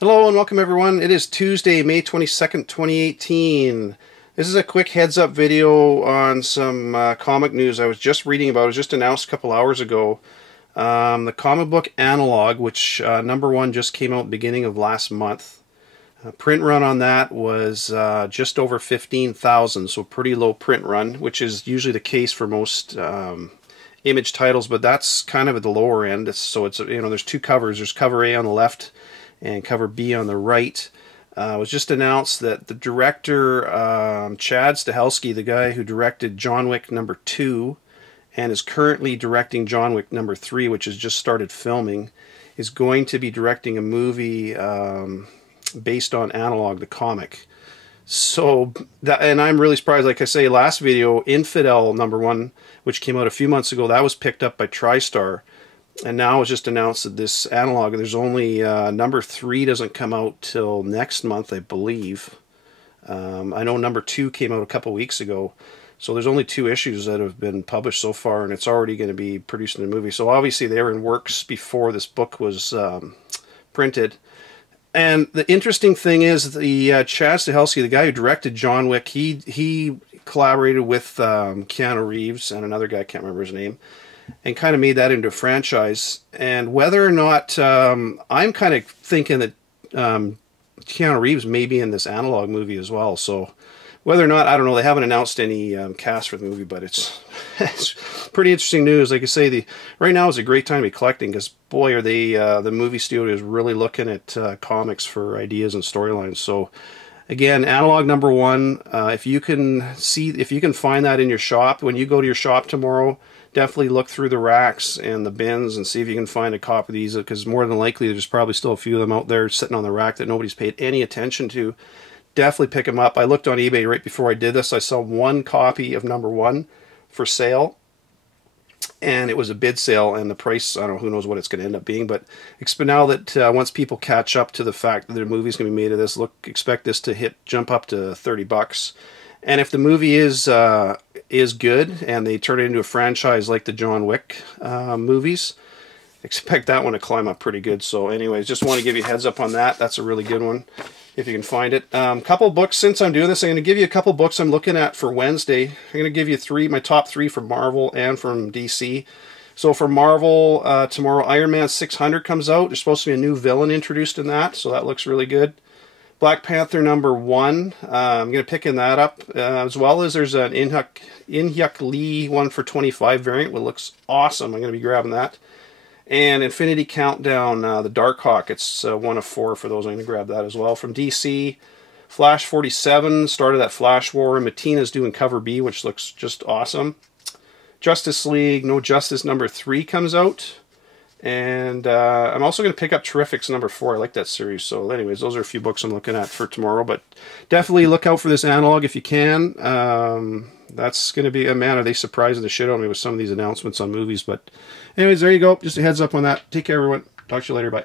Hello and welcome everyone. It is Tuesday, May 22nd, 2018. This is a quick heads up video on some comic news I was just reading about. It was just announced a couple hours ago. The comic book Analog, which #1 just came out beginning of last month. Print run on that was just over 15,000, so pretty low print run, which is usually the case for most image titles, but that's kind of at the lower end. So it's, you know, there's two covers. There's cover A on the left and cover B on the right. It was just announced that the director, Chad Stahelski, the guy who directed John Wick #2 and is currently directing John Wick #3, which has just started filming, is going to be directing a movie based on Analog, the comic. So, and I'm really surprised. Like I say, last video, Infidel #1, which came out a few months ago, that was picked up by TriStar. And now it's just announced that this Analog, there's only #3 doesn't come out till next month, I believe. I know #2 came out a couple weeks ago. So there's only 2 issues that have been published so far, and it's already going to be produced in a movie. So obviously they were in works before this book was printed. And the interesting thing is the Chad Stahelski, the guy who directed John Wick, he collaborated with Keanu Reeves and another guy, I can't remember his name, and kind of made that into a franchise. And whether or not, I'm kind of thinking that Keanu Reeves may be in this Analog movie as well. So whether or not, I don't know. They haven't announced any cast for the movie, but it's pretty interesting news. Like I say, right now is a great time to be collecting, because boy, are they the movie studios really looking at comics for ideas and storylines. So again, Analog #1. If you can find that in your shop, when you go to your shop tomorrow, definitely look through the racks and the bins and see if you can find a copy of these, because more than likely there's probably still a few of them out there sitting on the rack that nobody's paid any attention to. Definitely pick them up. I looked on eBay right before I did this. I saw 1 copy of #1 for sale, and it was a bid sale, and the price, I don't know, who knows what it's going to end up being, but now that once people catch up to the fact that the movie's going to be made of this, expect this to jump up to $30. And if the movie is good and they turn it into a franchise like the John Wick movies, expect that one to climb up pretty good. So anyways, just want to give you a heads up on that. That's a really good one if you can find it. Couple books, since I'm doing this, I'm going to give you a couple books I'm looking at for Wednesday. I'm going to give you my top 3 from Marvel and from DC. So for Marvel, tomorrow Iron Man 600 comes out. There's supposed to be a new villain introduced in that, so that looks really good. Black Panther #1, I'm going to pick that up, as well as there's an In-Hyuk Lee one for 25 variant, which looks awesome. I'm going to be grabbing that. And Infinity Countdown, the Darkhawk, it's 1 of 4 for those. I'm going to grab that as well. From DC, Flash 47, started that Flash War, and Matina's doing cover B, which looks just awesome. Justice League, No Justice #3 comes out. And I'm also going to pick up Terrifics #4. I like that series. So anyways, those are a few books I'm looking at for tomorrow. But definitely look out for this Analog if you can. That's going to be, man, are they surprising the shit out of me with some of these announcements on movies. But anyways, there you go. Just a heads up on that. Take care, everyone. Talk to you later. Bye.